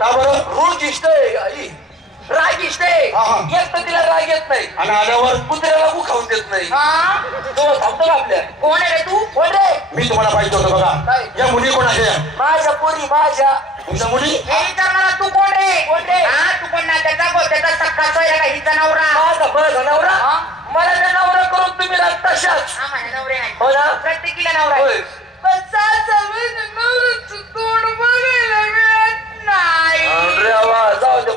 का बरं? रोज इष्टय आई. राग हा, हा. एक तर तिला राग येत नाही. आणि आल्यावर? कुत्र्याला खाऊन देत नाही. हा? तो थांबतो का आपल्या? कोण आहे रे तू? कोण रे? मी तुम्हाला पाहिजे होतं बघा. काय? या मुली कोण आहे माझ्या पोरी माझ्या. तुमच्या मुली? हे? विचारणारा तू कोण रे? कोण रे? हा? तू कोण ना त्याचा गोत्याचा सक्का सोयरा का हिचा नवरा? माझा माझा नवरा? हा? मला त्या नवरा करून तुम्ही हा माझ्या नवरे आहे हो ना प्रत्येकीला नवरा आहे. होय. पण सासू नवऱ्याचं तोंड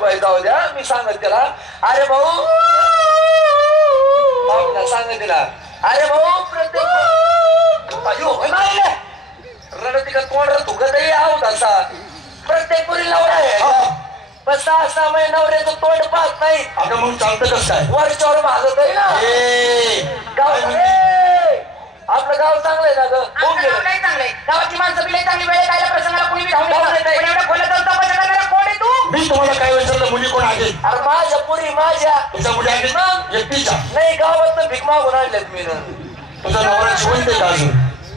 बाई जाऊ द्या मी सांगत त्याला अरे भाऊ. सांगत तिला अरे भाऊ प्रत्येक अयो होय ना रे? रडती का तोंड थुकत आहोत असा प्रत्येक पुरी नवरा आहे. पण सहा सहा महिने नवऱ्याचं तोंड पाहत नाही. अगं मग चालतं कसं काय? वरच्यावर भागत आहे ना ए, गाव काय म्हणते? ए, आपलं गाव चांगलं आहे ना ग? होऊन आमचं गेलं. गाव नाही चांगलंय गावाची माणसं बिले चांगली वेळ कायला प्रसंगाला कुणी बी धावून धावून येतं. येत नाही. पण एवढं खोलं जाऊन तपास करणारा कोण आहे तू? मी तुम्हाला काय विचारलं मुली कोण आहे अरे माझ्या पुरी माझ्या. तुझ्या मुली आहेत? मग? एकटीच्या? नाही गावात भीक मागून आणल्यात मी ना. तुझा नवरा आहे का अजून?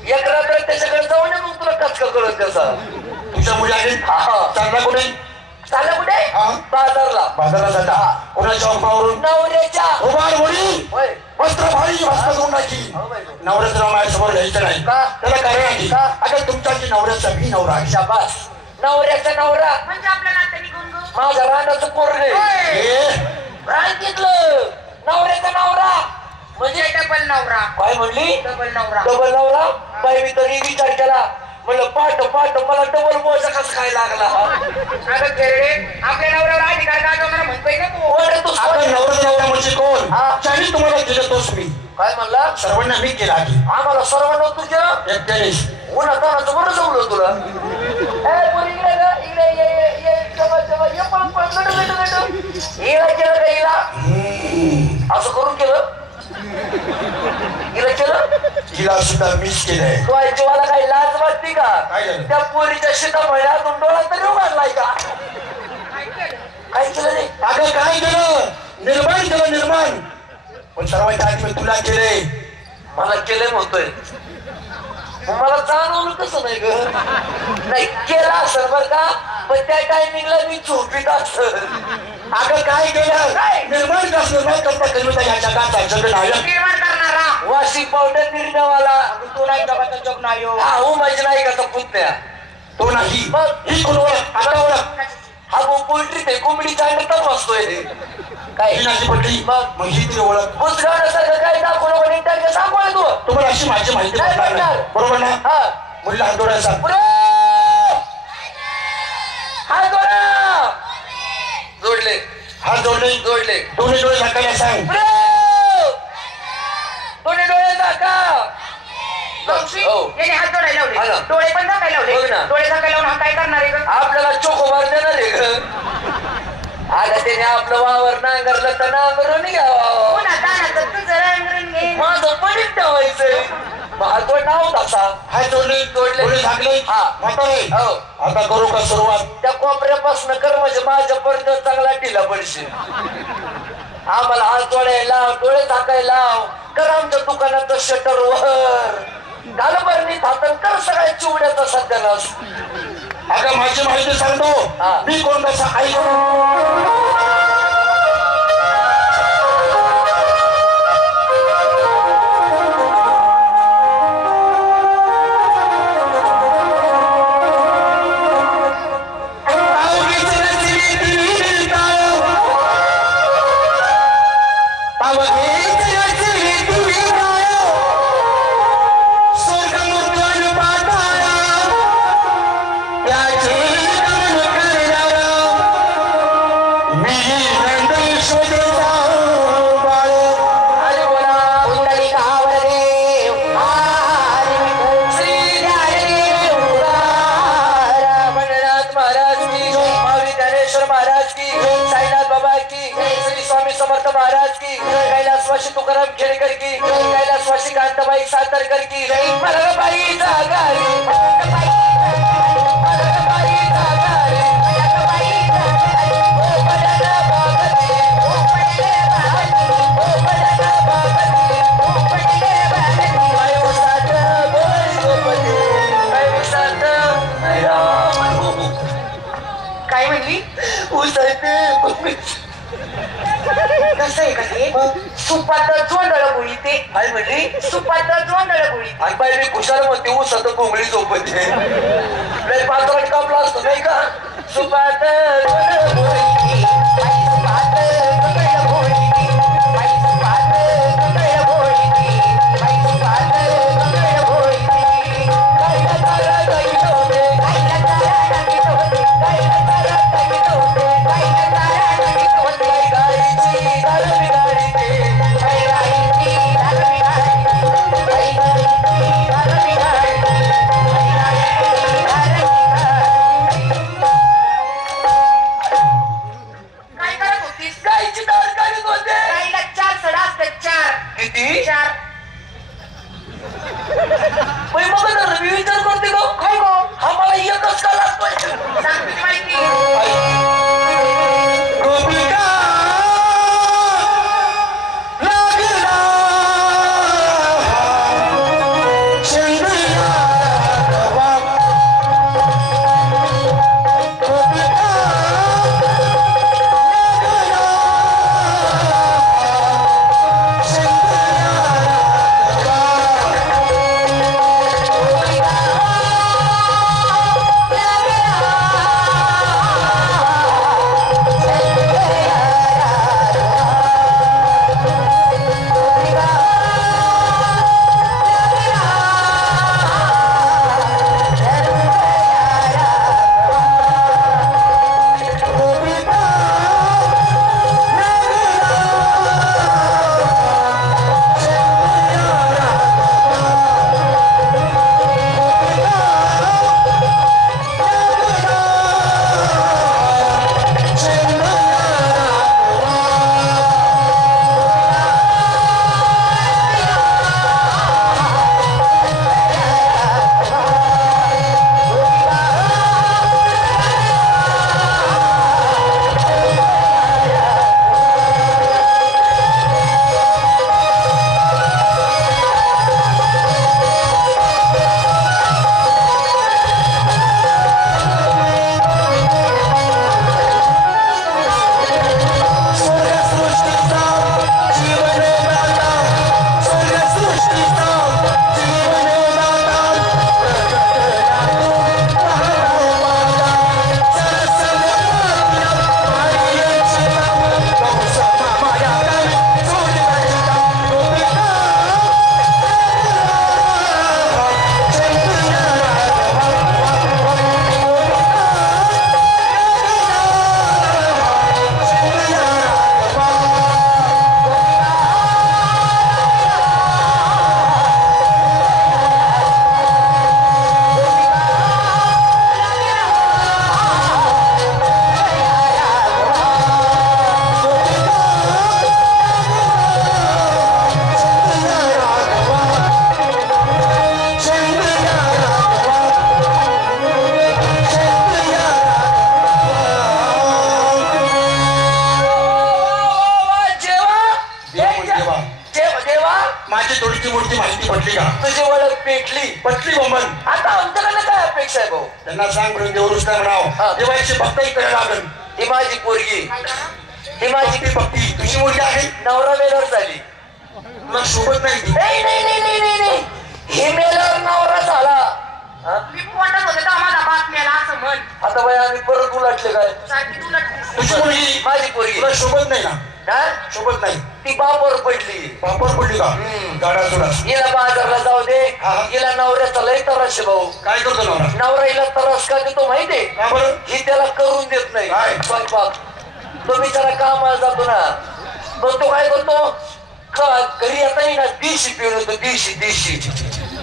एक रात्र त्याच्याकडे जाऊन ये मग तुला कचका कळत त्याचा? तुझ्या मुली आहेत? हा. चांगला कुठे? चालला कुठे? हा. बाजारला. बाजारात जाता. कोणाच्या उपावरून नवऱ्याच्या. उभार मुली! होय. वस्त्र भारी हो बाई. नवऱ्याचं नाव माझ्यासमोर घ्यायचं नाही. का? त्याला कारण आहे का? अगं तुमच्या जी नवऱ्याचा मी नवरा शाबास. नवऱ्याचा नवरा. म्हणजे आपल्या नात्याने निघून गो माझ्या रानाचं ए, रान नवऱ्याचा नवरा. म्हणजे डबल नवरा. काय म्हणली? डबल नवरा. डबल नवरा? बाई मी तरी विचार केला. म्हणलं पाठ पाठ मला डबल बोजा कस काय लागला? अगं खेरडे आपल्या नवऱ्यावर अधिकार गाजवणारा म्हणतोय ना तू. नवरा नवरा म्हणजे कोण हा. ज्याने तुम्हाला दिलं तोच मी काय म्हणला? सर्वांना मी केला आधी. आम्हाला सर्वांना तुझ्या एकट्यानेच. उन्हा तानाचं बरं जमलं तुला. हिला केलं का असं करून केलं? हिला केलं? तिला सुद्धा मिस केलंय. तो आईजीवाला काही लाज वाटते का? काय झालं? त्या पोरीच्या शिटा महिन्यातून डोळा तरी उघडलाय का? काय केलं? काय केलं रे? अगं काय केलं? निर्माण केलं निर्माण. पण सर्वात आधी मी तुला केले मला केलंय म्हणतोय. मला जाणवलं कसं नाही ग. नाही केलं असेल बर का पण त्या टायमिंगला मी झोपीत असेल अगं काय केलं? निर्माण निर्माण करता करणारा वाशिक पावडर निर्णयवाला अगं तू नाही जगाचा जग नाही हो. हा हो माझी नायकाचा पुतण्या. तो नाही. मग? ही कोण ओळख? आता ओळख. हा पोल्ट्री ते कोंबडी चांगलं बसतोय काय ही नाही पडली मग? मग ही ती ओळख. बुजगावण्यासारखं काय दाखवलं पण इंटरव्ह्यू सांगू तू? तुम्हाला अशी माझी माहिती नाही पडणार नाही. पडणार. बरोबर ना? हा. मुलीला हात जोडायचा पुढे हात जोडा जोडले. हात जोडले? जोडले. दोन्ही डोळे झाकायला सांग. पुढे दोन्ही डोळे दाखा मावशी, हो. याने हात जोडायला हा ना. लावले डोळे पण झाकायला बघ ना. लावले डोळे झाकायला लावून हा काय करणार आहे गं? आपल्याला चोकोबार देणार आहे ग. आता त्याने आपलं वावर नांगरलं तर नांगरून घ्यावा घे. माझं पडीत ठेवायचंय माझं नाव तसा हात जोडले जोडले. डोळे झाकले हा. म्हातारे हो. आता करू का सुरुवात? त्या कोपऱ्यापासून कर म्हणजे माझ्या पर्यंत चांगला ढिला पडशील. आम्हाला हात जोडायला लाव डोळे झाकायला लाव. कर आमच्या दुकानाचं शटर वर. घाल बरणी थातन कर सगळ्या चिवड्याचा सध्यालाच अगं माझी माहिती सांगतो. हा. मी कोण कसा? आई महाराज की कैलासवासी तुकाराम खेडेकर की कैलासवासी कांताबाई सातारकर की. मलकबाई जागारी. मलकबाई जोंधळ गोळी ते काय म्हणली सुपात जोंधळ गोळी. आणि बाई मी खुशाल म्हणते ऊस आता कोंबडी झोपते. लय कापला असतो नाही का? सुपात सांग का तुझी ओळख पेटली पटली बोंबन आता आमच्याकडनं काय अपेक्षा आहे भाऊ? त्यांना सांग म्हणून देवरुष नाही हा. म्हणाव. देवाची भक्त इकडे लागल. ही माझी पोरगी. ही माझी भक्ती भक्ती. तुझी मुलगी आहे? नवरा मेल्यावर झाली. तुला शोभत नाही ती. नाही नाही नाही नाही नाही नाही. ही मेल्यावर नवरा झाला. हा? मी पोटात होते तर माझा बाप मेला असं म्हण. आता बाई आम्ही परत उलटले काय? सारखी तुला तुझी मुलगी माझी पोरगी. तुला शोभत नाही ना? हा? शोभत नाही. ती बापावर पडली. वापर पडली का? हम्म. गाडा सोडा. हिला बाजारला जाऊ दे. हा. हिला नवऱ्याचा लय त्रास भाऊ. काय करतो नवरा? नवरा हिला त्रास का देतो माहितीये? का बरं? ही त्याला करून देत नाही. काय? स्वयंपाक तो बिचारा कामाला जातो ना. मग तो काय करतो का- घरी येता ना दिशी पिऊन येतो दिशी दिशी.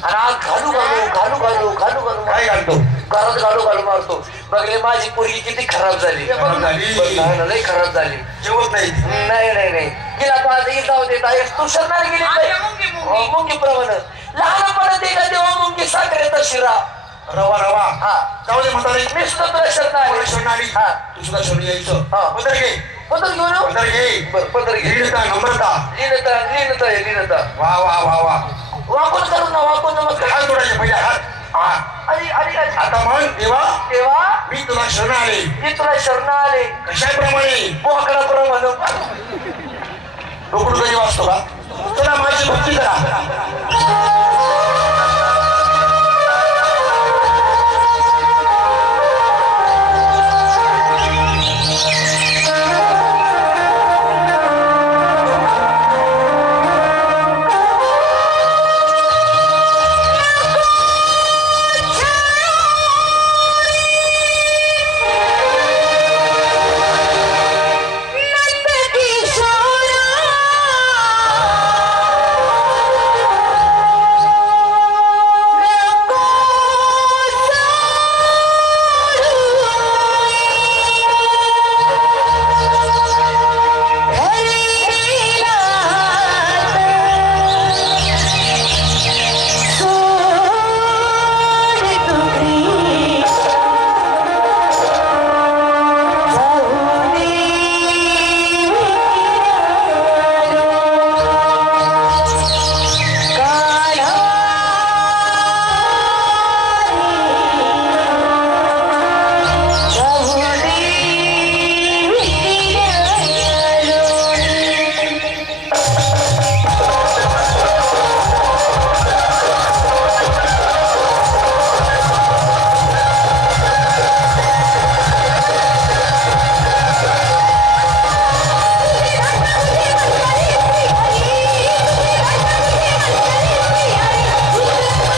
आणि आज घालू घालू घालू घालू घालू घालू. काय घालतो? घरात घालू घालू मारतो. बघले माझी पोरगी किती खराब झाली. खराब झाली. बघ ना, ना, लई खराब झाली. जेवत नाही. नाही नाही नाही. तिला तो आज येत जाऊ देत आहे तू शरणार गेली मुंगी, मुंगी. मुंगी प्रमाणे. लहानपणात एकदा तेव्हा मुंगी साखरेचा शिरा. रवा रवा. हा. जाऊ दे म्हातारी नुसतं तुला शरणार शोधणारी हा. तू सुद्धा शोधून यायचं. हा. पत्र घे. पदर घेऊन येऊ? पत्र घे. बरं पदर घे. लीनता नम्रता. आहे वा वा वा वा. वाकून करू ना वाकून नमस्कार. हात जोडायचे पहिले हात. हा. आता म्हण देवा तेव्हा मी तुला शरण आले मी तुला शरण आले कशाप्रमाणे? बोकडाप्रमाणे. डोकं कधी वाचतो का? चला माझी भक्ती करा.